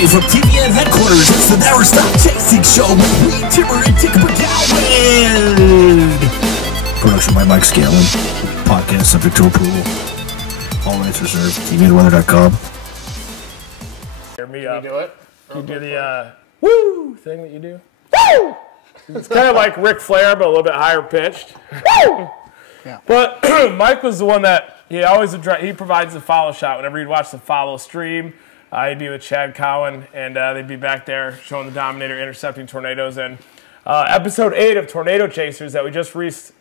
Live from TVN headquarters, it's the Never Stop Chasing Show with me, Timber and Dick McGowan. Production by Mike Scanlon. Podcast subject to approval. All rights reserved. TVNweather.com. Hear me up. Can you do it? You do the woo thing that you do. Woo! It's kind of like Ric Flair, but a little bit higher pitched. Woo! Yeah. But Mike was the one that he provides the follow shot whenever you'd watch the follow stream. He'd be with Chad Cowan, and they'd be back there showing the Dominator intercepting tornadoes. And episode 8 of Tornado Chasers that we just released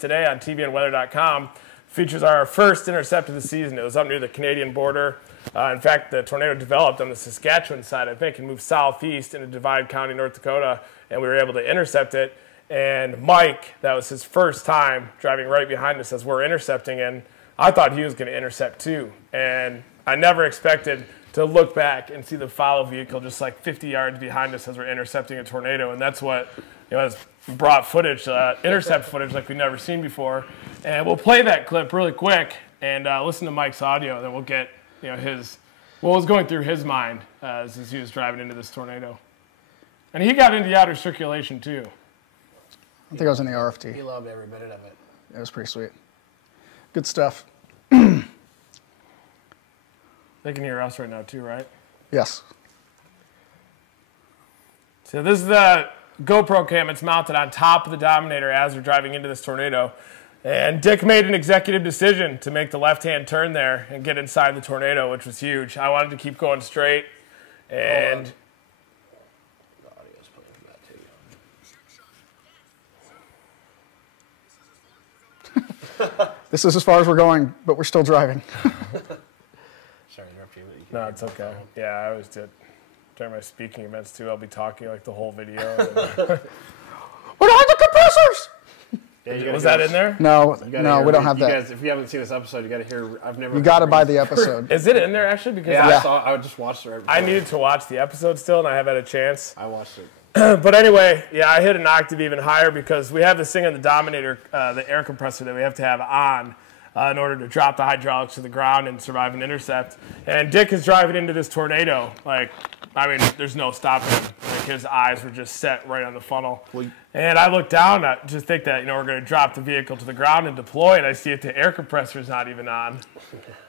today on tvnweather.com features our first intercept of the season. It was up near the Canadian border. In fact, the tornado developed on the Saskatchewan side, I think, and moved southeast into Divide County, North Dakota, and we were able to intercept it. And Mike, that was his first time driving right behind us as we're intercepting, and I thought he was going to intercept too. And I never expected to look back and see the follow vehicle just like 50 yards behind us as we're intercepting a tornado. And that's what has brought footage, intercept footage like we've never seen before. And we'll play that clip really quick and listen to Mike's audio, and then we'll get what was going through his mind as he was driving into this tornado. And he got into the outer circulation too. I think I was in the RFT. He loved every minute of it. It was pretty sweet. Good stuff. They can hear us right now too, right? Yes. So this is the GoPro Cam. It's mounted on top of the Dominator as we're driving into this tornado. And Dick made an executive decision to make the left-hand turn there and get inside the tornado, which was huge. I wanted to keep going straight. And The audio's playing for that too. This is as far as we're going, but we're still driving. Sorry to interrupt you. But you can no, hear it's my okay. phone. Yeah, I always did. During my speaking events too, I'll be talking like the whole video. We don't have the compressors! Yeah, Was that in there? No, we don't have you that. Guys, if you haven't seen this episode, you got to hear. I've never. You got to buy the episode. Is it in there actually? Because Yeah, I just watched it. Right before. I needed to watch the episode still, and I haven't had a chance. I watched it. But anyway, yeah, I hit an octave even higher because we have this thing on the Dominator, the air compressor that we have to have on in order to drop the hydraulics to the ground and survive an intercept. And Dick is driving into this tornado. There's no stopping him. Like, his eyes were just set right on the funnel. And I look down, I just think that, we're going to drop the vehicle to the ground and deploy, and I see the air compressor's not even on.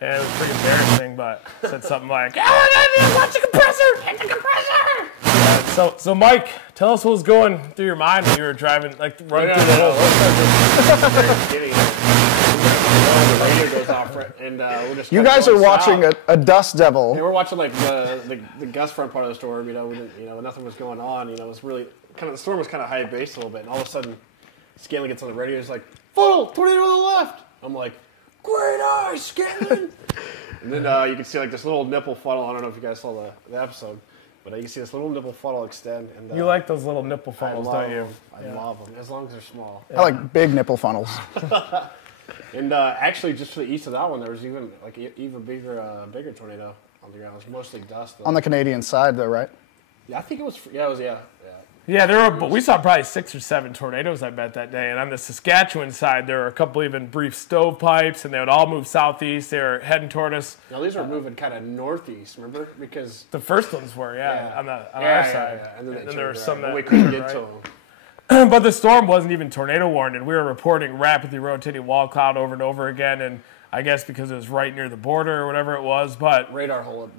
And it was pretty embarrassing, but I said something like, "Oh, watch the compressor! Hit the compressor!" So Mike, tell us what was going through your mind when you were driving, running through the whole. The radio goes off, and we're just. You guys are watching a dust devil. Yeah, we're watching like the gust front part of the storm. We didn't, nothing was going on. It was really the storm was kind of high based a little bit, and all of a sudden, Scanlon gets on the radio. He's like, "Funnel, tornado on the left." I'm like, "Great eyes, Scanlon." And then you can see this little nipple funnel. I don't know if you guys saw the episode. But you can see this little nipple funnel extend. And you like those little nipple funnels, don't you? I love them, as long as they're small. I like big nipple funnels. And actually, just to the east of that one, there was even bigger tornado on the ground. It was mostly dust. Though. On the Canadian side, though, right? Yeah, I think it was. Yeah, it was. Yeah. Yeah, we saw probably 6 or 7 tornadoes, I bet, that day. And on the Saskatchewan side, there were a couple even brief stovepipes, and they would all move southeast. They were heading toward us. Now, these were moving kind of northeast, remember? Because the first ones were, on our side. Yeah. And then there were some that we couldn't get to them. But the storm wasn't even tornado warned, and we were reporting rapidly rotating wall cloud over and over again. And I guess because it was right near the border or whatever it was, but big radar hole.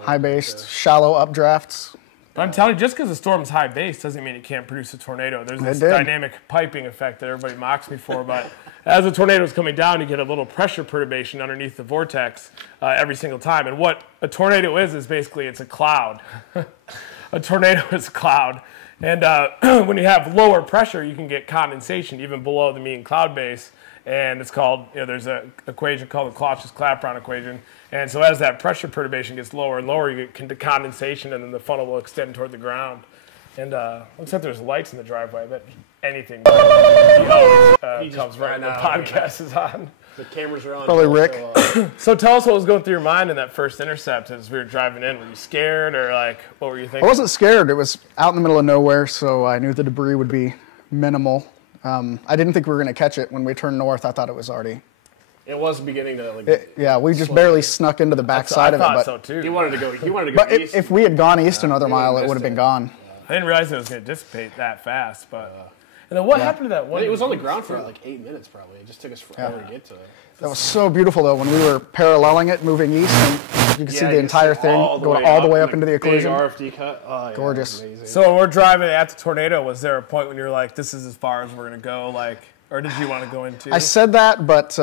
High-based, shallow updrafts. But I'm telling you, just because the storm's high base doesn't mean it can't produce a tornado. There's this dynamic piping effect that everybody mocks me for, but as the tornado is coming down, you get a little pressure perturbation underneath the vortex every single time. And what a tornado is basically it's a cloud. A tornado is a cloud. And when you have lower pressure, you can get condensation even below the mean cloud base. And it's called, there's an equation called the Clausius-Clapeyron equation. And so as that pressure perturbation gets lower and lower, you get condensation, and then the funnel will extend toward the ground. And looks like there's lights in the driveway. I bet anything comes right now. The podcast is on. The cameras are on. Probably Rick. So tell us what was going through your mind in that first intercept as we were driving in. Were you scared, or what were you thinking? I wasn't scared. It was out in the middle of nowhere, so I knew the debris would be minimal. I didn't think we were going to catch it. When we turned north, I thought it was already It was beginning to like. Yeah, we just barely snuck into the backside of it. I but thought so too. He wanted to go. He wanted to go but east. if we had gone east another mile, it would have been gone. I didn't realize it was going to dissipate that fast. But and then what happened to that one? It was on the ground for like 8 minutes probably. It just took us forever to get to it. That was so beautiful though when we were paralleling it, moving east, and you could see the entire thing going all the way up into the occlusion. RFD cut. Oh, yeah, gorgeous. So when we're driving at the tornado, was there a point when you were like, "This is as far as we're going to go," like, or did you want to go into? I said that, but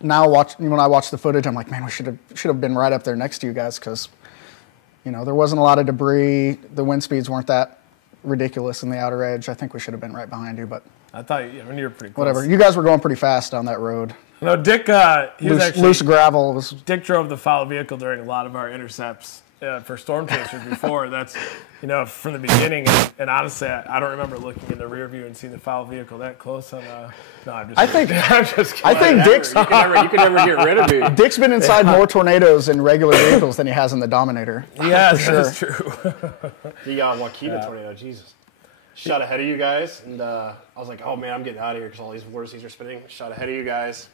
now when I watch the footage, I'm like, man, we should have been right up there next to you guys because, there wasn't a lot of debris. The wind speeds weren't that ridiculous in the outer edge. I think we should have been right behind you, but I thought you were pretty close. Whatever. You guys were going pretty fast down that road. No, Dick. He was actually loose gravel. Dick drove the follow vehicle during a lot of our intercepts for storm chasers before. That's from the beginning. And honestly, I don't remember looking in the rear view and seeing the follow vehicle that close on. No, I'm just. I'm just kidding. I think Dick's. You can never get rid of me. Dick's been inside more tornadoes in regular vehicles than he has in the Dominator. Yeah, that's true. The Wakita tornado, Jesus. Shot ahead of you guys, and I was like, oh man, I'm getting out of here because all these vortices are spinning. Shot ahead of you guys,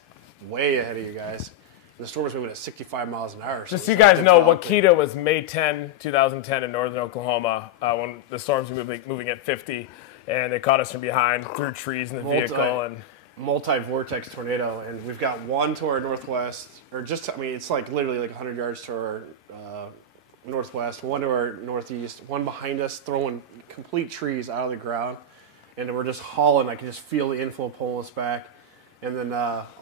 way ahead of you guys. And the storm was moving at 65 miles an hour. Just so you guys know, Wakita was May 10, 2010 in northern Oklahoma when the storms were moving at 50, and they caught us from behind through trees in the vehicle. Multi-vortex tornado, and we've got one to our northwest, or it's like literally like 100 yards to our northwest, one to our northeast, one behind us throwing complete trees out of the ground, and we're just hauling. I can just feel the inflow pulling us back. And then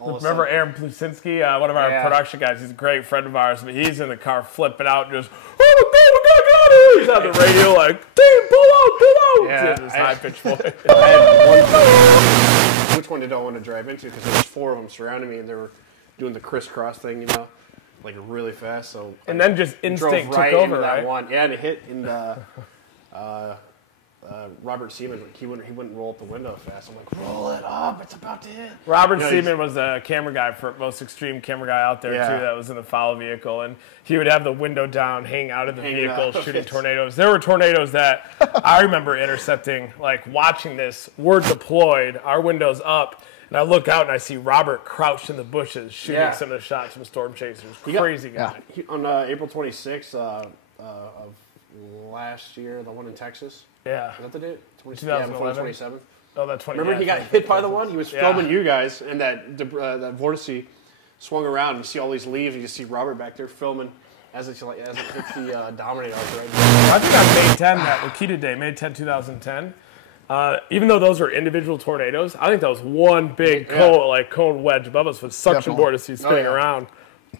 remember Aaron Plusinski, one of our production guys. He's a great friend of ours, but he's in the car flipping out, just oh my God, we gotta get out of here! He's on the radio like, "Team, pull out!" Yeah, his high pitched voice. I had one. Which one did I want to drive into? Because there was 4 of them surrounding me, and they were doing the crisscross thing, like really fast. So and then just instinct drove right took over, into that right? one. Yeah, and it hit in the. Robert Seaman, he wouldn't roll up the window fast. I'm like, roll it up, it's about to hit. Robert Seaman was the camera guy, most extreme camera guy out there too. That was in the follow vehicle, and he would have the window down, hang out of the vehicle, shooting tornadoes. There were tornadoes that I remember intercepting, like watching this. We're deployed, our window's up, and I look out and I see Robert crouched in the bushes shooting some of the shots from storm chasers. Crazy guy. On April 26th of last year, the one in Texas. Yeah. Is that the date? 2027. Oh, that's 20. Remember he got hit by the one? He was filming you guys, and that vortice swung around. You see all these leaves, and you see Robert back there filming as it hits the Dominator. I think on May 10, that Wakita Day, May 10, 2010, even though those were individual tornadoes, I think that was one big cone wedge above us with suction vortices spinning around.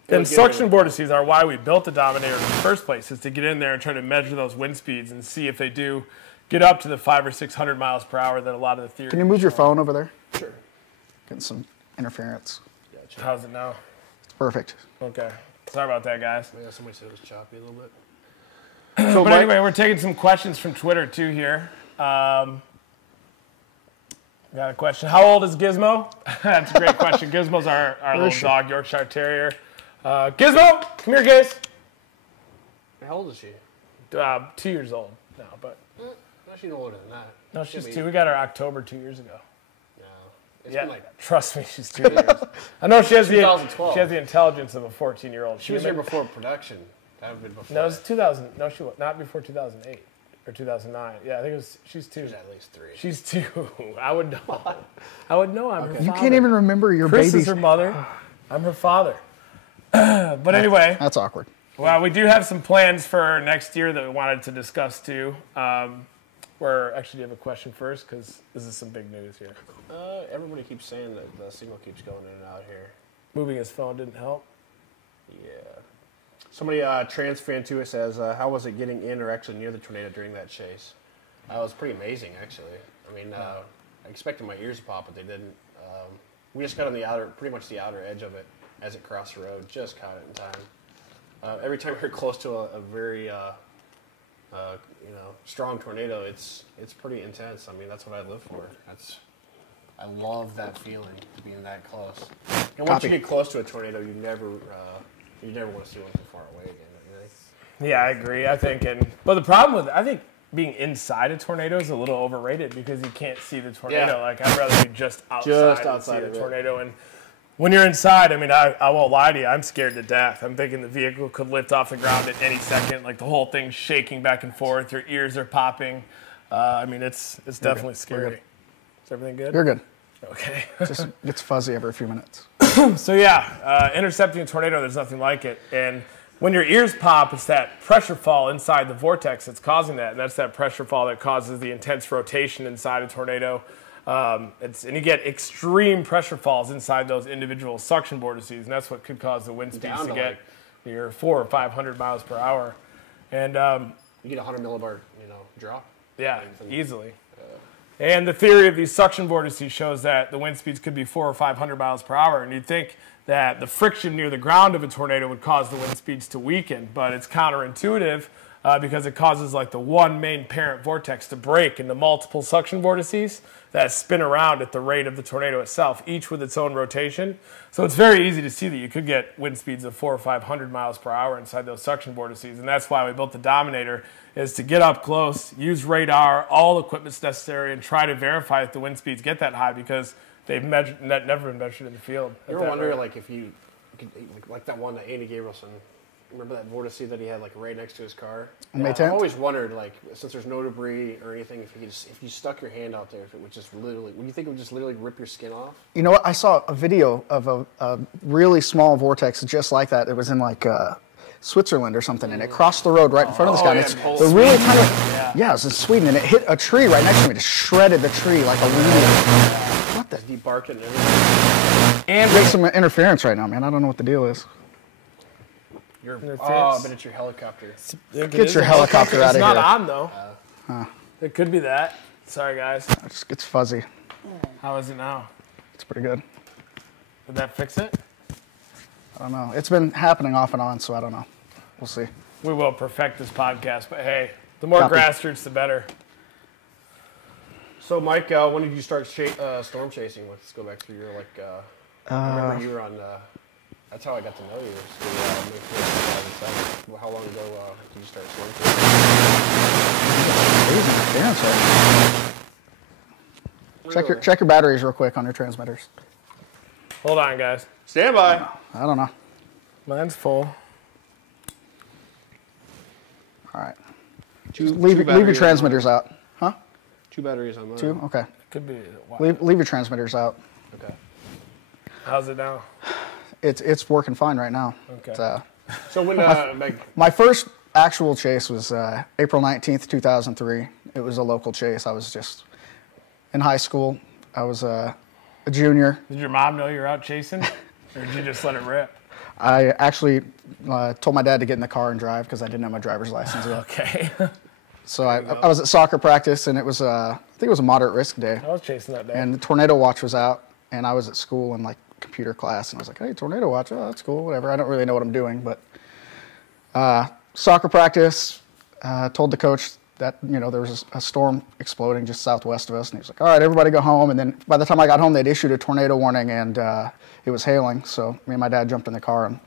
And suction vortices are why we built the Dominator in the first place, is to get in there and try to measure those wind speeds and see if they do get up to the 500 or 600 miles per hour that a lot of the theory. Can you move your phone over there? Sure. Getting some interference. Gotcha. How's it now? It's perfect. Okay. Sorry about that, guys. Yeah, somebody said it was choppy a little bit. But anyway, we're taking some questions from Twitter too here. Got a question. How old is Gizmo? That's a great question. Gizmo's our little dog, Yorkshire Terrier. Gizmo, come here, Giz. How old is she? 2 years old now, but. No, she's older than that. No, she's 2. We got her October 2 years ago. No. It's been trust me, she's 2 years. I know she has the 2012. She has the intelligence of a 14-year-old. She was here before production. That would have been before. No, it was 2000. No, she was not before 2008 or 2009. Yeah, I think it was. She's 2. She's at least 3. She's 2. I would know. I would know. I'm her father. You can't even remember your Chris baby's. is her mother. I'm her father. But anyway. That's awkward. Well, we do have some plans for next year that we wanted to discuss too. Actually, do you have a question first? Because this is some big news here. Everybody keeps saying that the signal keeps going in and out here. Moving his phone didn't help. Yeah. Somebody, trans fan to us says, how was it getting in or actually near the tornado during that chase? It was pretty amazing, actually. I mean, I expected my ears to pop, but they didn't. We just got on pretty much the outer edge of it as it crossed the road. Just caught it in time. Every time you're close to a very, strong tornado, it's pretty intense. I mean, that's what I live for. I love that feeling, being that close. And once you get close to a tornado, you never want to see one from far away again. Yeah, I agree. But the problem I think being inside a tornado is a little overrated because you can't see the tornado. Yeah. Like I'd rather be just outside and see of the tornado. And When you're inside, I mean, I won't lie to you, I'm scared to death. I'm thinking the vehicle could lift off the ground at any second, like the whole thing's shaking back and forth, your ears are popping. I mean, it's definitely scary. Is everything good? You're good. Okay. Just gets fuzzy every few minutes. So yeah, intercepting a tornado, there's nothing like it. And when your ears pop, it's that pressure fall inside the vortex that's causing that. And that's that pressure fall that causes the intense rotation inside a tornado. And you get extreme pressure falls inside those individual suction vortices, and that's what could cause the wind speeds to get near 400 or 500 miles per hour. And you get a 100 millibar, drop. Yeah, easily. And the theory of these suction vortices shows that the wind speeds could be 400 or 500 miles per hour, and you'd think that the friction near the ground of a tornado would cause the wind speeds to weaken, but it's counterintuitive because it causes like the one main parent vortex to break into multiple suction vortices that spin around at the rate of the tornado itself, each with its own rotation. So it's very easy to see that you could get wind speeds of 400 or 500 miles per hour inside those suction vortices, and that's why we built the Dominator, is to get up close, use radar, all equipment's necessary, and try to verify that the wind speeds get that high because they've never been measured in the field. You ever wonder, like, if you could, like that one that Andy Gabrielson, remember that vortice that he had like right next to his car? Yeah, I've always wondered, like, since there's no debris or anything, if you stuck your hand out there, if it would just literally, would you think it would just literally rip your skin off? You know what? I saw a video of a really small vortex just like that. It was in like Switzerland or something, and it crossed the road right in front of this guy. And it's really kind of, yeah, it was in Sweden, and it hit a tree right next to me. It just shredded the tree like a weed. What the? He barked and everything. And make some interference right now, man. I don't know what the deal is. I bet it's your helicopter. Get your helicopter out of here. It's not on, though. It could be that. Sorry, guys. It just gets fuzzy. How is it now? It's pretty good. Did that fix it? I don't know. It's been happening off and on, so I don't know. We'll see. We will perfect this podcast, but hey, the more grassroots, the better. So, Mike, when did you start storm chasing? Let's go back through your, I remember you were on... That's how I got to know you. So, how long ago did you start storm chasing? Check your batteries real quick on your transmitters. Hold on, guys. Stand by. I don't know. Mine's full. All right. Leave your transmitters out. Huh? 2 batteries on mine. 2? Okay. Could be. Leave your transmitters out. Okay. How's it now? It's working fine right now. Okay. So when my first actual chase was April 19th, 2003. It was a local chase. I was just in high school. I was a junior. Did your mom know you were out chasing, or did you just let it rip? I actually told my dad to get in the car and drive because I didn't have my driver's license yet. Okay. So I was at soccer practice, and it was I think it was a moderate risk day. I was chasing that day. And the tornado watch was out, and I was at school in like computer class, and I was like, hey, tornado watch, oh, that's cool, whatever. I don't really know what I'm doing, but soccer practice, told the coach that, there was a storm exploding just southwest of us, and he was like, all right, everybody go home. And then by the time I got home, they'd issued a tornado warning, and it was hailing. So me and my dad jumped in the car and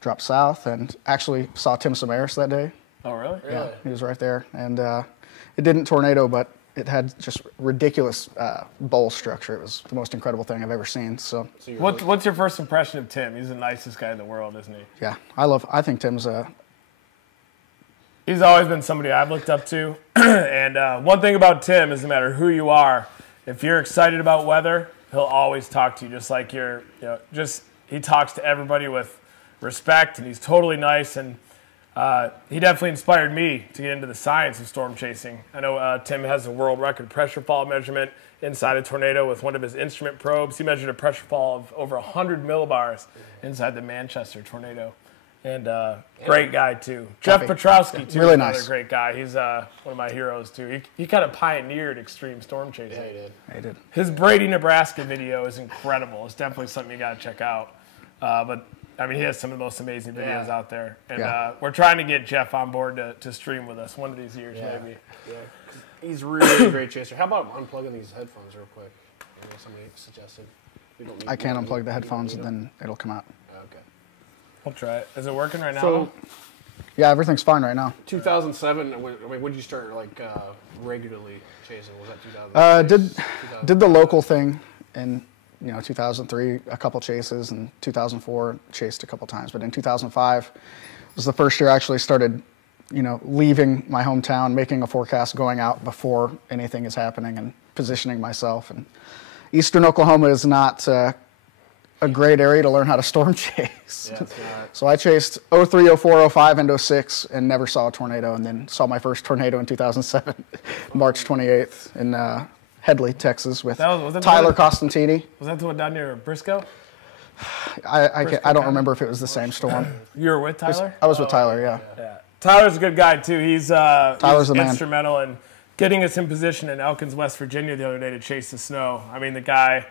dropped south, and actually saw Tim Samaras that day. Oh, really? Yeah, he was right there. And it didn't tornado, but it had just ridiculous bowl structure. It was the most incredible thing I've ever seen. So what's your first impression of Tim? He's the nicest guy in the world, isn't he? Yeah, I think Tim's he's always been somebody I've looked up to. And one thing about Tim is no matter who you are, if you're excited about weather, he'll always talk to you just like he talks to everybody with respect, and he's totally nice. And he definitely inspired me to get into the science of storm chasing. I know Tim has a world record pressure fall measurement inside a tornado with one of his instrument probes. He measured a pressure fall of over 100 millibars inside the Manchester tornado. And great guy, too. Jeff Petrowski, too, really another nice. Great guy. He's one of my heroes, too. He kind of pioneered extreme storm chasing. Yeah, he did. His Brady, Nebraska video is incredible. It's definitely something you got to check out. But I mean, he has some of the most amazing videos out there. And we're trying to get Jeff on board to stream with us one of these years, maybe. Yeah. He's really a great chaser. How about unplugging these headphones real quick? Somebody suggested. I can't unplug the headphones, and then it'll come out. Okay. I'll try it. Is it working right now? So, yeah, everything's fine right now. 2007, when did you start, regularly chasing? Was that 2006? Did the local thing in 2003, a couple chases, and 2004, chased a couple times. But in 2005 was the first year I actually started, leaving my hometown, making a forecast, going out before anything is happening, and positioning myself. And eastern Oklahoma is not a great area to learn how to storm chase. Yeah, it's not. So I chased 03, 04, 05, and 06, and never saw a tornado, and then saw my first tornado in 2007, March 28th, in Headley, Texas, with was that Tyler Costantini. Was that the one down near Briscoe? I don't remember if it was the same storm. You were with Tyler? I was with Tyler, yeah. Yeah. Tyler's a good guy, too. He's the man. instrumental in getting us in position in Elkins, West Virginia the other day to chase the snow. I mean, the guy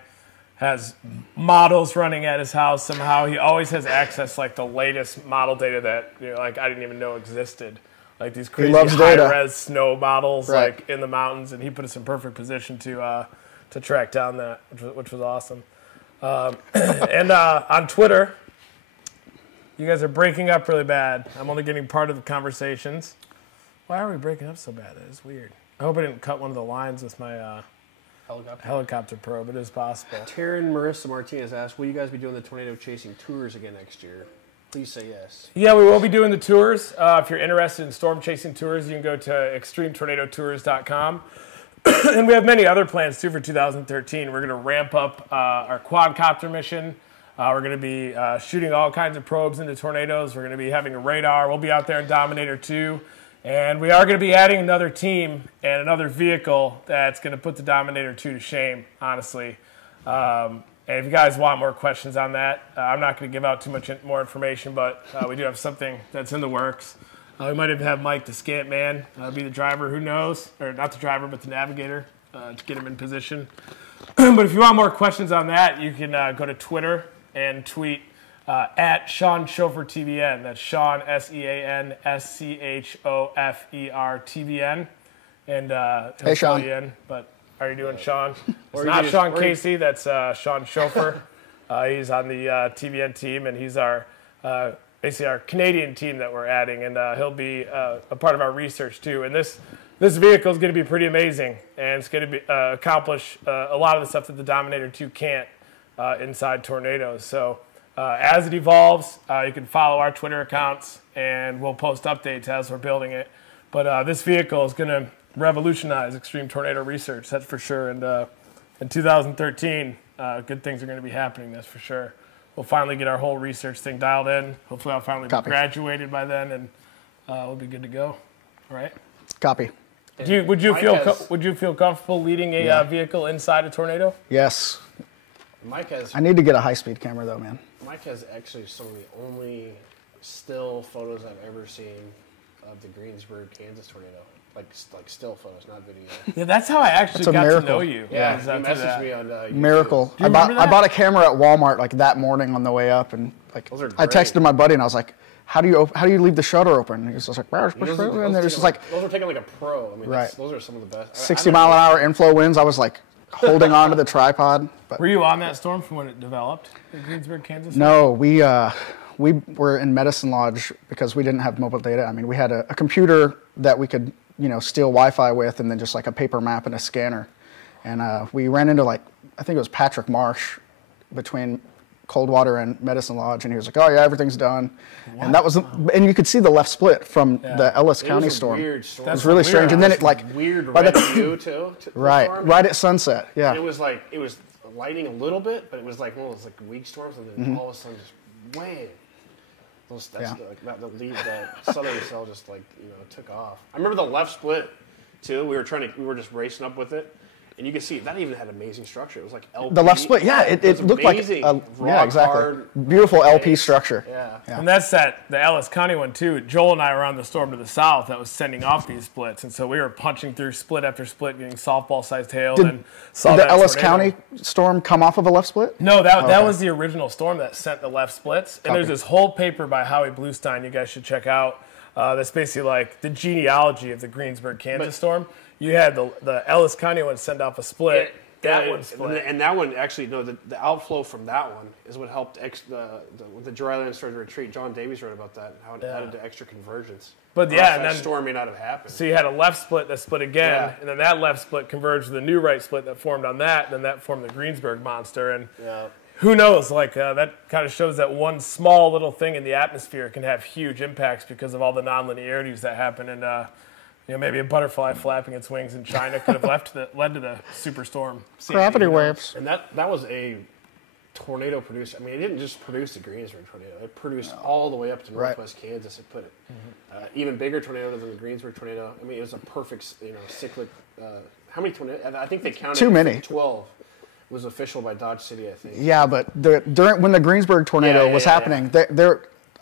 has models running at his house somehow. He always has access, like, the latest model data that, I didn't even know existed. Like these crazy high-res snow models, like in the mountains, and he put us in perfect position to track down that, which was awesome. And on Twitter, you guys are breaking up really bad. I'm only getting part of the conversations. Why are we breaking up so bad? That is weird. I hope I didn't cut one of the lines with my helicopter probe. It is possible. Taryn Marissa Martinez asked, will you guys be doing the tornado chasing tours again next year? Please say yes. Yeah, we will be doing the tours. If you're interested in storm chasing tours, you can go to extremetornadotours.com. And we have many other plans, too, for 2013. We're going to ramp up our quadcopter mission. We're going to be shooting all kinds of probes into tornadoes. We're going to be having a radar. We'll be out there in Dominator 2. And we are going to be adding another team and another vehicle that's going to put the Dominator 2 to shame, honestly. And if you guys want more questions on that, I'm not going to give out too much more information, but we do have something that's in the works. We might even have Mike the Scant Man be the driver, who knows? Or not the driver, but the navigator to get him in position. But if you want more questions on that, you can go to Twitter and tweet at Sean Schofer TVN. That's Sean, SeanSchofer TVN. And he'll fill you in. But how are you doing, Sean? It's not Sean Casey. That's Sean Schofer. He's on the TVN team, and he's our basically our Canadian team that we're adding, and he'll be a part of our research too. And this vehicle is going to be pretty amazing, and it's going to be accomplish a lot of the stuff that the Dominator 2 can't inside tornadoes. So as it evolves, you can follow our Twitter accounts, and we'll post updates as we're building it. But this vehicle is going to revolutionize extreme tornado research, that's for sure. And in 2013, good things are going to be happening, that's for sure. We'll finally get our whole research thing dialed in. Hopefully I'll finally be graduated by then, and we'll be good to go. All right? Copy. Would you feel comfortable leading a vehicle inside a tornado? Yes. Mike has. I need to get a high-speed camera, though, man. Mike has actually some of the only still photos I've ever seen of the Greensburg, Kansas tornado. Like still photos, not video. Yeah, that's how I actually got to know you. Yeah, he messaged me on YouTube. Miracle. I bought a camera at Walmart like that morning on the way up, and like I texted my buddy and I was like, "How do you leave the shutter open?" And he was just like, and they're just like those are taken like a pro. I mean, those are some of the best. 60-mile-an-hour inflow winds. I was like holding on to the tripod. But were you on that storm from when it developed in Greensburg, Kansas? No, we were in Medicine Lodge because we didn't have mobile data. I mean, we had a computer that we could steal Wi-Fi with, and then just like a paper map and a scanner. And we ran into I think it was Patrick Marsh between Coldwater and Medicine Lodge, and he was like, "Oh yeah, everything's done." What? And that was, and you could see the left split from the Ellis County storm. Weird storm. It was really strange. And then it weird red view too. Right at sunset. Yeah. It was lighting a little bit, but it was like one of those weak storms, and then all of a sudden just wham. The southern cell just took off. I remember the left split too. We were just racing up with it, and you can see that even had amazing structure. It was like LP. The left split, yeah, it looked amazing. Like exactly. Beautiful LP structure. Yeah. And that's the Ellis County one too. Joel and I were on the storm to the south that was sending off these splits, and so we were punching through split after split, getting softball-sized hail. Did the Ellis County storm come off of a left split? No, that was the original storm that sent the left splits. And there's this whole paper by Howie Bluestein you guys should check out. That's basically like the genealogy of the Greensburg, Kansas storm. You had the Ellis County one send off a split. that one split. And that one, actually, no, the outflow from that one is what helped when the dry land started to retreat. John Davies wrote about that, how it added to extra convergence. But yeah, and that then storm may not have happened. So you had a left split that split again, and then that left split converged with a new right split that formed on that, and then that formed the Greensburg monster. And who knows? Like that kind of shows that one small little thing in the atmosphere can have huge impacts because of all the nonlinearities that happen. And maybe a butterfly flapping its wings in China could have led to the superstorm. Gravity waves. And that was a tornado producer. I mean, it didn't just produce the Greensburg tornado. It produced all the way up to northwest Kansas. It put it even bigger tornado than the Greensburg tornado. I mean, it was a perfect, cyclic. How many tornadoes? I think they counted too many. 12 was official by Dodge City, I think. Yeah, but when the Greensburg tornado was happening,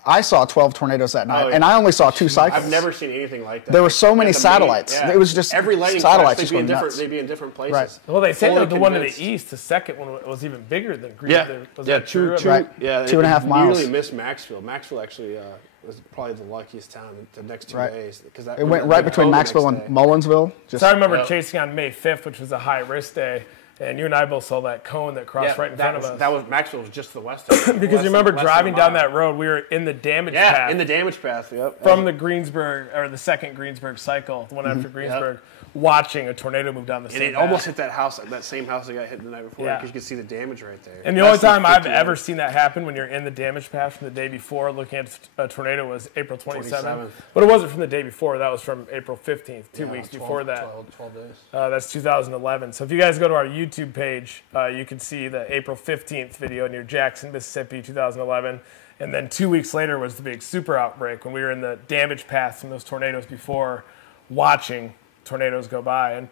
I saw 12 tornadoes that night, and I only saw 2 cycles. I've never seen anything like that. There were so many satellites. It was just every lightning satellites flash, just going nuts. They'd be in different places. Right. Well, they said the one to the east, the second one was even bigger than Greensburg. Was that true? 2.5 miles. Really missed Maxville. Maxville actually was probably the luckiest town the next 2 days because it went right between Maxville and Mullinsville. So I remember chasing on May 5th, which was a high risk day. And you and I both saw that cone that crossed right in front of us. That was Maxville was just to the west of it. Because you remember driving down that road, we were in the damage path. Yeah, in the damage path, From the Greensburg, or the second Greensburg cycle, the one after Greensburg, watching a tornado move down the same path. And it almost hit that same house that got hit the night before, because you could see the damage right there. And the only time I've ever seen that happen when you're in the damage path from the day before looking at a tornado was April 27th. But it wasn't from the day before. That was from April 15th, 2 weeks before that. 12 days. That's 2011. So if you guys go to our YouTube page, you can see the April 15th video near Jackson, Mississippi, 2011. And then 2 weeks later was the big super outbreak when we were in the damage paths from those tornadoes before, watching tornadoes go by. And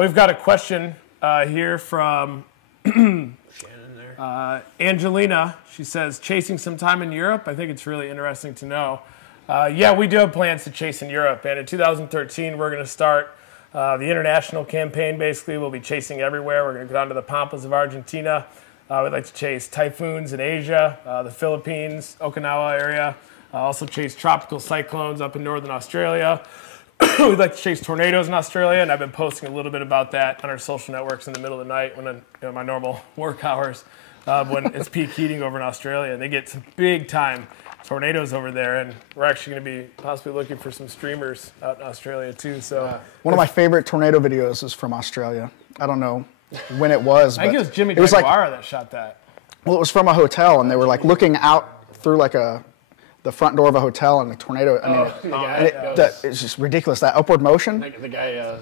we've got a question here from Shannon there. Angelina. She says, chasing some time in Europe? I think it's really interesting to know. Yeah, we do have plans to chase in Europe. And in 2013, we're going to start the international campaign. Basically, we'll be chasing everywhere. We're going to go down to the Pampas of Argentina. We'd like to chase typhoons in Asia, the Philippines, Okinawa area. Also chase tropical cyclones up in northern Australia. We'd like to chase tornadoes in Australia, and I've been posting a little bit about that on our social networks in the middle of the night when my normal work hours, when it's peak heating over in Australia. And they get some big-time tornadoes over there, and we're actually going to be possibly looking for some streamers out in Australia too. So one of my favorite tornado videos is from Australia. I don't know when it was. I think it was Jimmy Jaguar that shot that. Well, it was from a hotel, and they were like looking out through like the front door of a hotel, and the tornado. It's just ridiculous. That upward motion. The guy,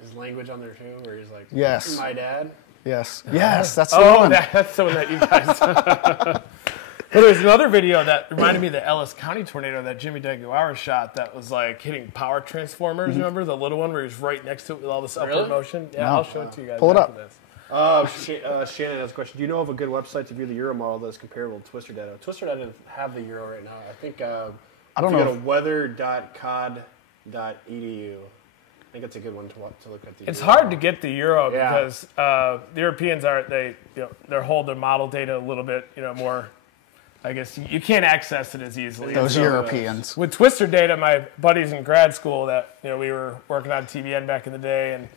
his language on there too, where he's like, "Yes, my dad." Yes, that's the one. That's the one that you guys. Well, there's another video that reminded me of the Ellis County tornado that Jimmy Jaguar shot that was like hitting power transformers. Remember the little one where he was right next to it with all this upward motion? Yeah, I'll show it to you guys. Pull it up. Shannon has a question. Do you know of a good website to view the Euro model that's comparable to Twister data? Twister data doesn't have the Euro right now. I think I don't know. Go to weather.cod.edu. I think it's a good one to look at. It's hard to get the Euro because the Europeans they hold their model data a little bit more. I guess you can't access it as easily. Those Europeans. With Twister data, my buddies in grad school that we were working on TBN back in the day, and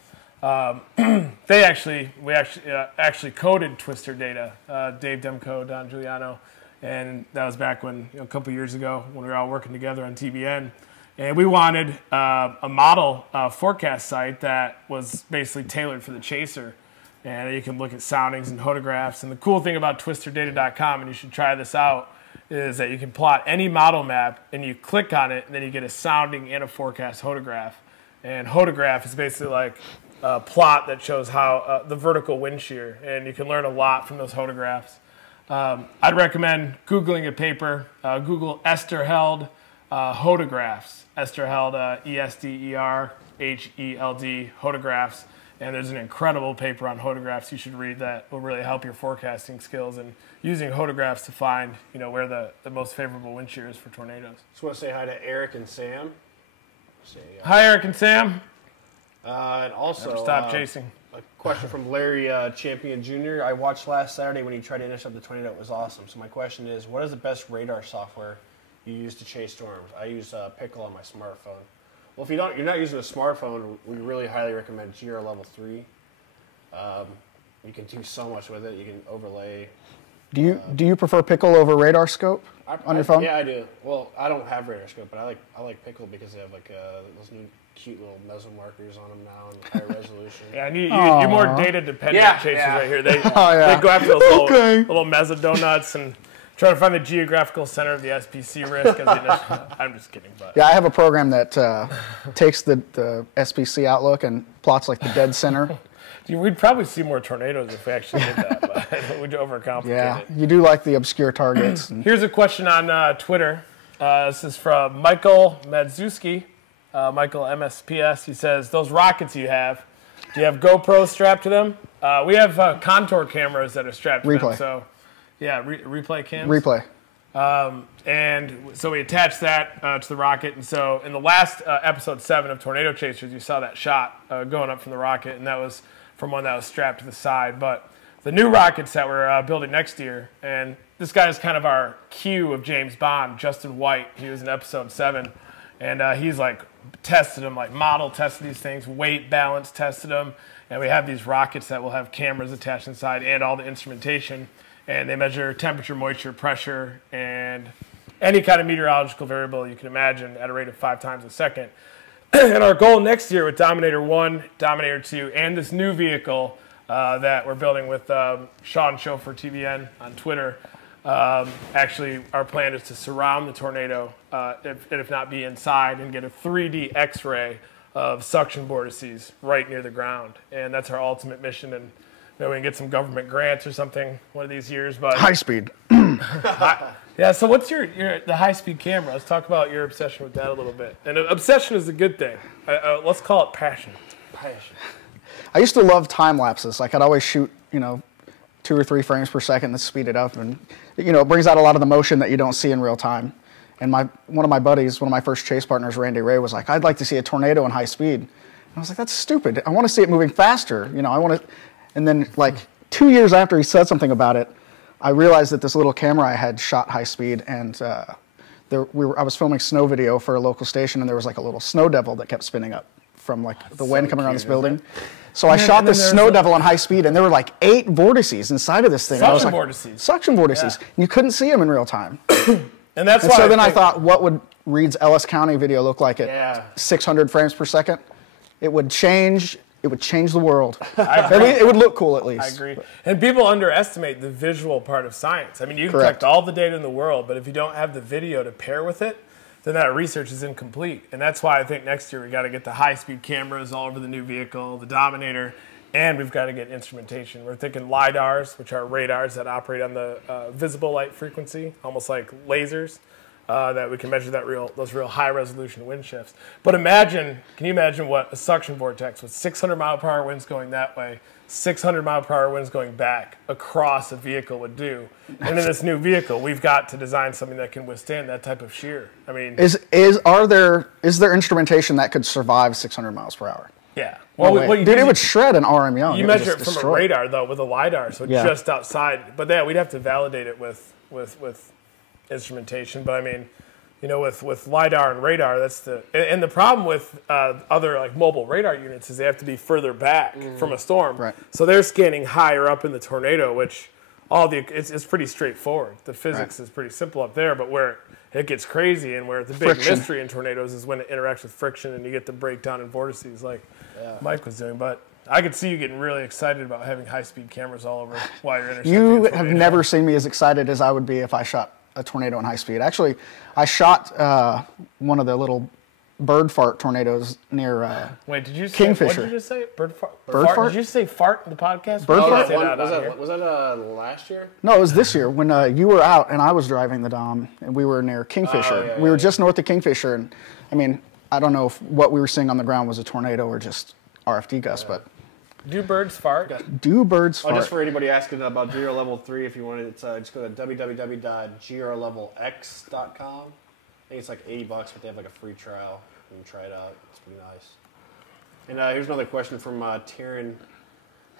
we actually coded Twister data. Dave Demko, Don Giuliano, and that was back when a couple years ago when we were all working together on TBN. And we wanted a model forecast site that was basically tailored for the chaser. And you can look at soundings and photographs. And the cool thing about twisterdata.com, and you should try this out, is that you can plot any model map, and you click on it, and then you get a sounding and a forecast photograph. And photograph is basically like a plot that shows how the vertical wind shear. And you can learn a lot from those photographs. I'd recommend Googling a paper. Google Esterheld photographs. Esterheld, Esterheld, photographs. And there's an incredible paper on photographs you should read that will really help your forecasting skills and using photographs to find, where the most favorable wind shear is for tornadoes. Just want to say hi to Eric and Sam. Hi, Eric and Sam. And also, never stop chasing. A question from Larry Champion Jr. I watched last Saturday when he tried to intercept the tornado. It was awesome. So my question is, what is the best radar software you use to chase storms? I use Pickle on my smartphone. Well, if you're not using a smartphone, we really highly recommend GR Level 3. you can do so much with it. You can overlay. Do you prefer Pickle over radar scope on your phone? Yeah, I do. Well, I don't have radar scope, but I like Pickle because they have like those new cute little meso markers on them now and higher resolution. Yeah, and you more data dependent chasers right here. They they go after those little meso donuts and try to find the geographical center of the SPC risk. I'm just kidding, but Yeah, I have a program that takes the SPC outlook and plots like the dead center. We'd probably see more tornadoes if we actually did that, but we'd overcomplicate Yeah, it. you do like the obscure targets. Here's a question on Twitter. This is from Michael Madzewski, Michael MSPS. He says, those rockets you have, do you have GoPro strapped to them? We have contour cameras that are strapped to them. So, yeah, replay cams. Replay. And so we attached that to the rocket. And so in the last episode 7 of Tornado Chasers, you saw that shot going up from the rocket, and that was from one that was strapped to the side. But the new rockets that we're building next year, and this guy is kind of our Q of James Bond, Justin White. He was in episode 7, and he's like tested them, like model tested these things, weight balance tested them, and we have these rockets that will have cameras attached inside and all the instrumentation, and they measure temperature, moisture, pressure, and any kind of meteorological variable you can imagine at a rate of 5 times a second. And our goal next year with Dominator 1, Dominator 2, and this new vehicle that we're building with Sean Chauffeur TVN on Twitter, actually our plan is to surround the tornado, if not be inside, and get a 3D X-ray of suction vortices right near the ground. And that's our ultimate mission. And maybe we can get some government grants or something one of these years. But High speed. yeah, so what's the high-speed camera? Let's talk about your obsession with that a little bit. And obsession is a good thing. Let's call it passion. Passion. I used to love time lapses. Like I'd always shoot, 2 or 3 frames per second and speed it up, and it brings out a lot of the motion that you don't see in real time. And one of my buddies, one of my first chase partners, Randy Ray, was like, "I'd like to see a tornado in high speed." And I was like, "That's stupid. I want to see it moving faster. I want to." And then like 2 years after he said something about it, I realized that this little camera I had shot high speed, and I was filming snow video for a local station, and there was like a little snow devil that kept spinning up from like the wind coming around this building. So I shot this snow devil on high speed, and there were like 8 vortices inside of this thing. Suction vortices. Suction vortices. Yeah. And you couldn't see them in real time. And that's why. So then I thought, what would Reed's Ellis County video look like at 600 frames per second? It would change. It would change the world. It would look cool, at least. I agree. And people underestimate the visual part of science. I mean, you can collect all the data in the world, but if you don't have the video to pair with it, then that research is incomplete. And that's why I think next year we got to get the high-speed cameras all over the new vehicle, the Dominator, and we've got to get instrumentation. We're thinking LiDARs, which are radars that operate on the visible light frequency, almost like lasers, that we can measure those real high-resolution wind shifts. But can you imagine what a suction vortex with 600-mile-per-hour winds going that way, 600-mile-per-hour winds going back across a vehicle would do? And in this new vehicle, we've got to design something that can withstand that type of shear. I mean, is there instrumentation that could survive 600 miles per hour? Yeah. Well, it would shred an RM Young. You measure it from a radar, though, with a LiDAR, so just outside. But yeah, we'd have to validate it with instrumentation. But I mean, with LiDAR and radar, and the problem with other like mobile radar units is they have to be further back from a storm. Right. So they're scanning higher up in the tornado, which it's pretty straightforward. The physics is pretty simple up there, but where it gets crazy and where the big mystery in tornadoes is when it interacts with friction and you get the breakdown in vortices like Mike was doing. But I could see you getting really excited about having high-speed cameras all over while you're intercepting. You have never seen me as excited as I would be if I shot a tornado in high speed. Actually, I shot one of the little bird fart tornadoes near Wait, did you say Kingfisher. What did you just say? Bird fart? Fart? Did you say fart in the podcast? Bird fart? Was that last year? No, it was this year when you were out and I was driving the Dom, and we were near Kingfisher. We were just north of Kingfisher, and I mean, I don't know if what we were seeing on the ground was a tornado or just RFD gusts, but do birds fart? Do birds fart? Just for anybody asking about GR Level 3, if you want it, just go to www.grlevelx.com. I think it's like $80, but they have like a free trial. You can try it out. It's pretty nice. And here's another question from Taryn.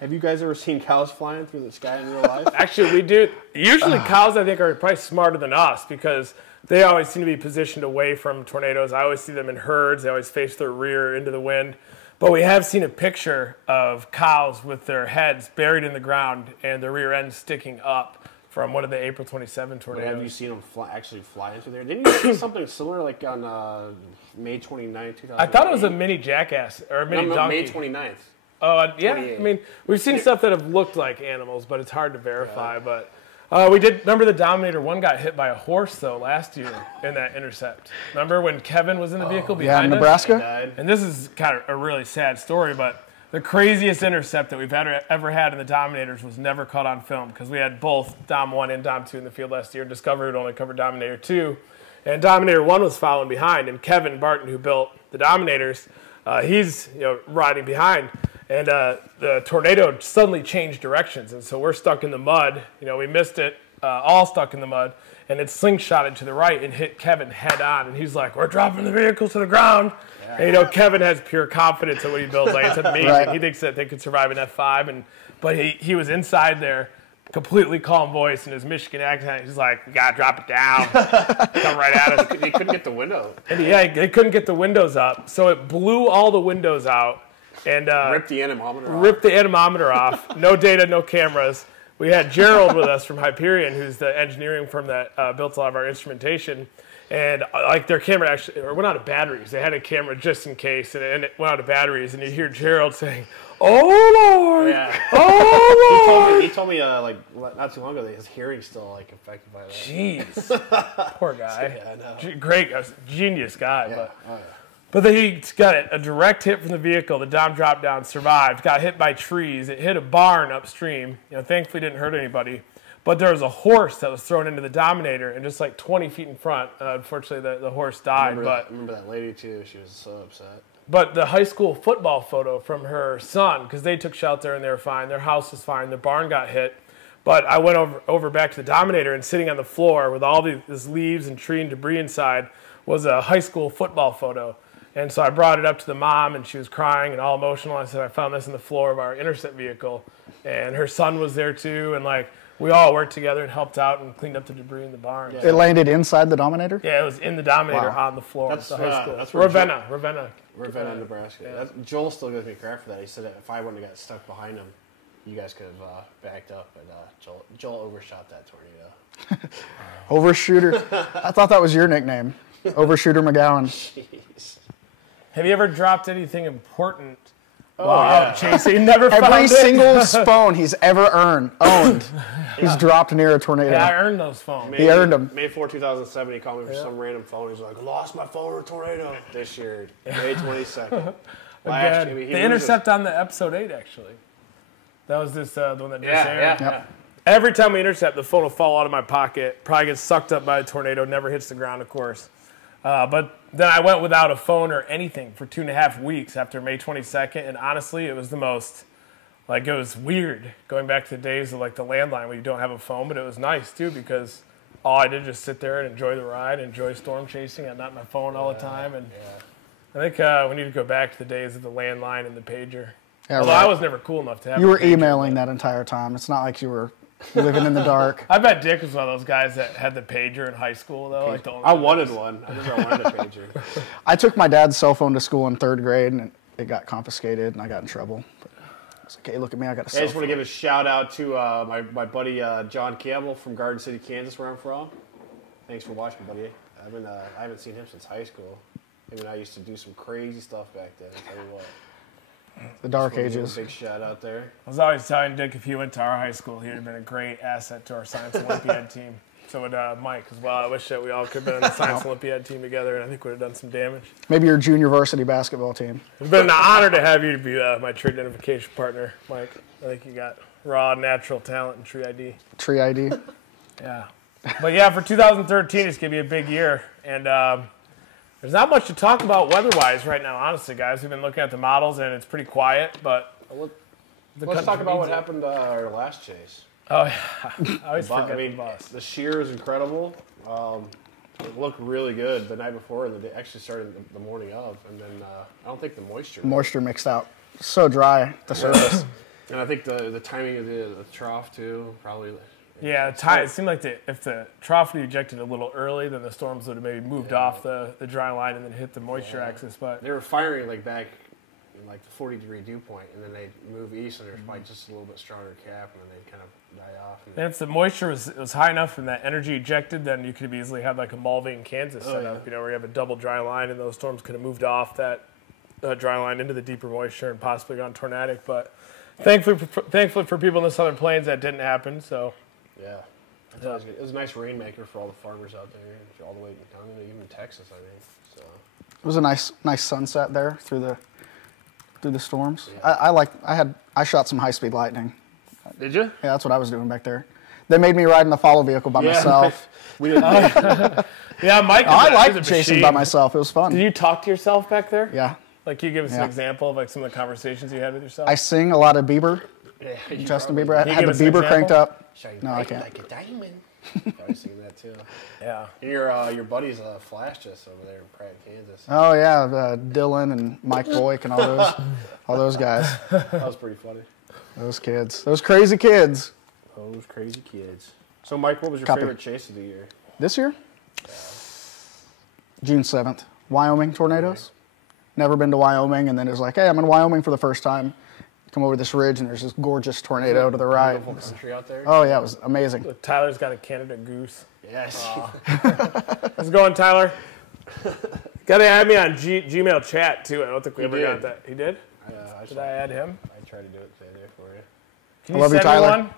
Have you guys ever seen cows flying through the sky in real life? Actually, we do. Usually cows, I think, are probably smarter than us because they always seem to be positioned away from tornadoes. I always see them in herds. They always face their rear into the wind. But we have seen a picture of cows with their heads buried in the ground and their rear ends sticking up from one of the April 27 tornadoes. Have you seen them actually fly into there? Didn't you see something similar like on May 29, 2008? I thought it was a mini jackass or a mini donkey. May 29th. Oh, yeah. 28. I mean, we've seen stuff that have looked like animals, but it's hard to verify. But we did. Remember the Dominator 1 got hit by a horse, though, last year in that intercept. Remember when Kevin was in the vehicle behind in us? Nebraska? And this is kind of a really sad story, but the craziest intercept that we've ever had in the Dominators was never caught on film because we had both Dom 1 and Dom 2 in the field last year. Discovery would only cover Dominator 2. And Dominator 1 was following behind. And Kevin Barton, who built the Dominators, he's riding behind. And the tornado suddenly changed directions. And so we're stuck in the mud. We missed it, all stuck in the mud. And it slingshotted to the right and hit Kevin head on. And he's like, we're dropping the vehicle to the ground. Yeah. And, Kevin has pure confidence in what he builds. Like, it's amazing. Right. He thinks that they could survive an F5. But he was inside there, completely calm voice in his Michigan accent. He's like, we got to drop it down. Come right at us. He couldn't get the window. And they couldn't get the windows up. So it blew all the windows out. And ripped the anemometer off. Ripped the anemometer off. No data, no cameras. We had Gerald with us from Hyperion, who's the engineering firm that built a lot of our instrumentation. And their camera actually went out of batteries. They had a camera just in case, and it went out of batteries. And you hear Gerald saying, "Oh Lord, yeah. Oh Lord." He told me not too long ago that his hearing's still affected by that. Jeez, poor guy. Yeah, I know. Great, genius guy, Yeah. but. Oh, yeah. But then he got a direct hit from the vehicle. The Dom dropped down, survived, got hit by trees. It hit a barn upstream. Thankfully didn't hurt anybody. But there was a horse that was thrown into the Dominator, and just 20 feet in front, unfortunately the horse died. I remember that lady too. She was so upset. But the high school football photo from her son, because they took shelter and they were fine. Their house was fine. Their barn got hit. But I went over back to the Dominator, and sitting on the floor with all these leaves and tree and debris inside was a high school football photo. And so I brought it up to the mom, and she was crying and all emotional. I said, I found this in the floor of our Intercept vehicle. And her son was there too. And we all worked together and helped out and cleaned up the debris in the barn. Yeah. It landed inside the Dominator? Yeah, it was in the Dominator on the floor of the high school. That's Ravenna, Nebraska. Yeah. Joel still gives me crap for that. He said that if I wouldn't have got stuck behind him, you guys could have backed up. But Joel overshot that tornado. Overshooter. I thought that was your nickname. Overshooter McGowan. Jeez. Have you ever dropped anything important while out chasing? Never found Every it? single phone he's ever owned, he's dropped near a tornado. Yeah, I earned those phones. He earned them. May 4, 2007, he called me for some random phone. He's like, lost my phone in a tornado. This year, May 22nd. Last year. The Intercept on the episode 8, actually. That was the one that just aired. Yeah. Every time we intercept, the phone will fall out of my pocket, probably gets sucked up by a tornado, never hits the ground, of course. But then I went without a phone or anything for 2.5 weeks after May 22nd, and honestly, it was the most, it was weird going back to the days of the landline where you don't have a phone, but it was nice too because all I did was just sit there and enjoy the ride, enjoy storm chasing, and not my phone all the time. And I think we need to go back to the days of the landline and the pager. Yeah, although I was never cool enough to have. You were emailing that entire time. It's not like you were living in the dark. I bet Dick was one of those guys that had the pager in high school, though. I wanted one. I never wanted a pager. I took my dad's cell phone to school in 3rd grade, and it got confiscated, and I got in trouble. But I was like, hey, look at me, I got a cell phone. I just want to give a shout out to my buddy John Campbell from Garden City, Kansas, where I'm from. Thanks for watching, buddy. I haven't seen him since high school. Him and I used to do some crazy stuff back then. I'll tell you what. The dark ages. Big shout out there. I was always telling Dick if he went to our high school, he'd have been a great asset to our Science Olympiad team. So would Mike as well. I wish that we all could have been on the Science Olympiad team together, and I think would have done some damage. Maybe your junior varsity basketball team. It's been an honor to have you to be my tree identification partner, Mike. I think you got raw, natural talent and tree ID. Tree ID? Yeah. But yeah, for 2013, it's going to be a big year. And there's not much to talk about weather-wise right now, honestly, guys. We've been looking at the models, and it's pretty quiet, but... Let's talk about what happened our last chase. Oh, yeah. I always forget the boss. The shear is incredible. It looked really good the night before, and it actually started the morning of. And then I don't think the moisture mixed out. So dry, the surface. And I think the timing of the trough, too, probably... Yeah, it seemed like if the trough would ejected a little early, then the storms would have maybe moved off the dry line and then hit the moisture axis. But they were firing back, in like the 40-degree dew point, and then they move east, and there's probably just a little bit stronger cap, and then they kind of die off. And if the moisture was high enough and that energy ejected, then you could have easily had like a Mulvey, Kansas setup, you know, where you have a double dry line, and those storms could have moved off that dry line into the deeper moisture and possibly gone tornadic. But thankfully for people in the Southern Plains, that didn't happen. So yeah. It was a nice rainmaker for all the farmers out there, all the way down to even Texas, I think. So It was a nice sunset there through the storms. Yeah. I shot some high-speed lightning. did you? Yeah, that's what I was doing back there. They made me ride in the follow vehicle by myself. We didn't. Yeah, Mike. I liked chasing by myself. It was fun. Did you talk to yourself back there? Yeah. Like, can you give us an example of like some of the conversations you had with yourself? I sing a lot of Bieber. Yeah, Justin Bieber. I Can you had give the us an Bieber cranked example? up. Shine No, I bright can't. like a diamond. I was singing that too. Yeah. And your buddies flashed us over there in Pratt, Kansas. Oh yeah, Dylan and Mike Boyk and all those guys. That was pretty funny. Those kids. Those crazy kids. Those crazy kids. So, Mike, what was your Copy. favorite chase of the year? This year? June 7th. Wyoming tornadoes. Never been to Wyoming, and then it was like, hey, I'm in Wyoming for the first time. Come over this ridge, and there's this gorgeous tornado to the right. Beautiful country out there. Oh yeah, it was amazing. Look, Tyler's got a Canada goose. Yes. How's it going, Tyler? Got to add me on Gmail chat too. I don't think we ever did. got that. He did? Did I add him? I tried to do it today for you. Can I you love you, send me Tyler. one?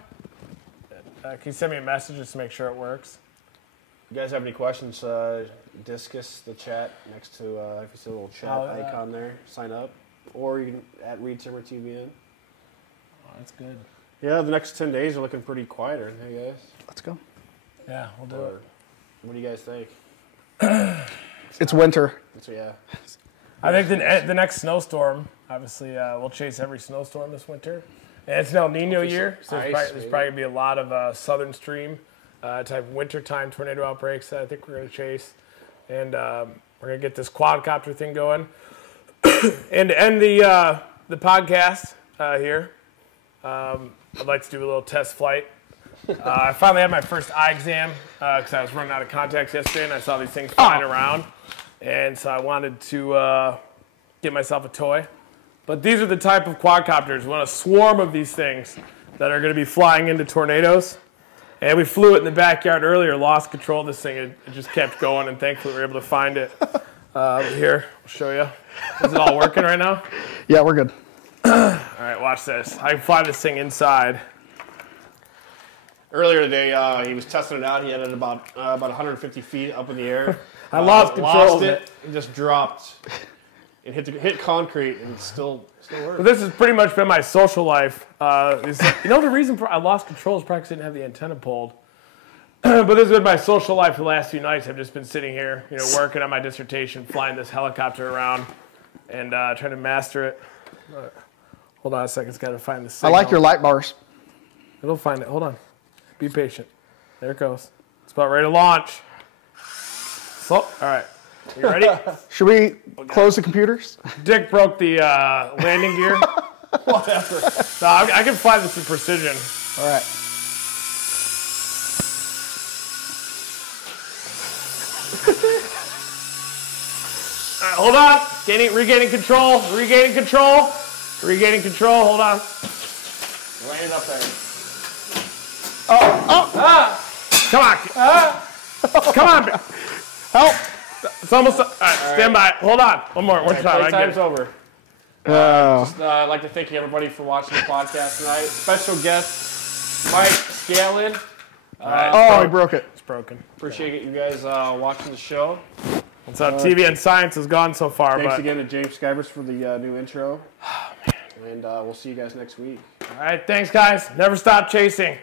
Can you send me a message just to make sure it works? You guys have any questions? Discuss the chat next to if you see a little chat icon there. Sign up, or you can at Reed Timber TVN. Oh, that's good. Yeah, the next 10 days are looking pretty quiet, aren't they, guys? Let's go. Yeah, we'll do it. What do you guys think? It's winter. So, yeah. I think the next snowstorm, obviously, we'll chase every snowstorm this winter. And it's an El Nino year, so there's probably going to be a lot of southern stream type wintertime tornado outbreaks that I think we're going to chase. And we're going to get this quadcopter thing going. And to end the podcast here, I'd like to do a little test flight. I finally had my first eye exam because I was running out of contacts yesterday, and I saw these things flying around. And so I wanted to get myself a toy. But these are the type of quadcopters. We want a swarm of these things that are going to be flying into tornadoes. And we flew it in the backyard earlier, lost control of this thing. It just kept going, and thankfully we were able to find it. Here, I'll show you. Is it all working right now? Yeah, we're good. All right, watch this. I can fly this thing inside. Earlier today, he was testing it out. He had it about 150 feet up in the air. I lost control of it. It just dropped. It hit concrete, and it still works. But this has pretty much been my social life. The reason I lost control is probably because I didn't have the antenna pulled. But this has been my social life for the last few nights. I've just been sitting here, working on my dissertation, flying this helicopter around, and trying to master it. Hold on a second. It's got to find the signal. I like your light bars. It'll find it. Hold on. Be patient. There it goes. It's about ready to launch. So, all right. You ready? Should we close the computers? Dick broke the landing gear. Whatever. No, I can fly this with precision. All right. All right, hold on. Regaining control. Hold on. Landed up there. Come on. Come on. Help! It's almost. All right, stand by. Hold on. One more time. Playtime's over. I'd like to thank everybody for watching the podcast tonight. Special guest, Mike Scalin. He broke it. It's broken. Appreciate you guys watching the show. What's up? TV and science has gone so far. Thanks but again to James Skybers for the new intro. Oh, man. And we'll see you guys next week. All right, thanks, guys. Never stop chasing.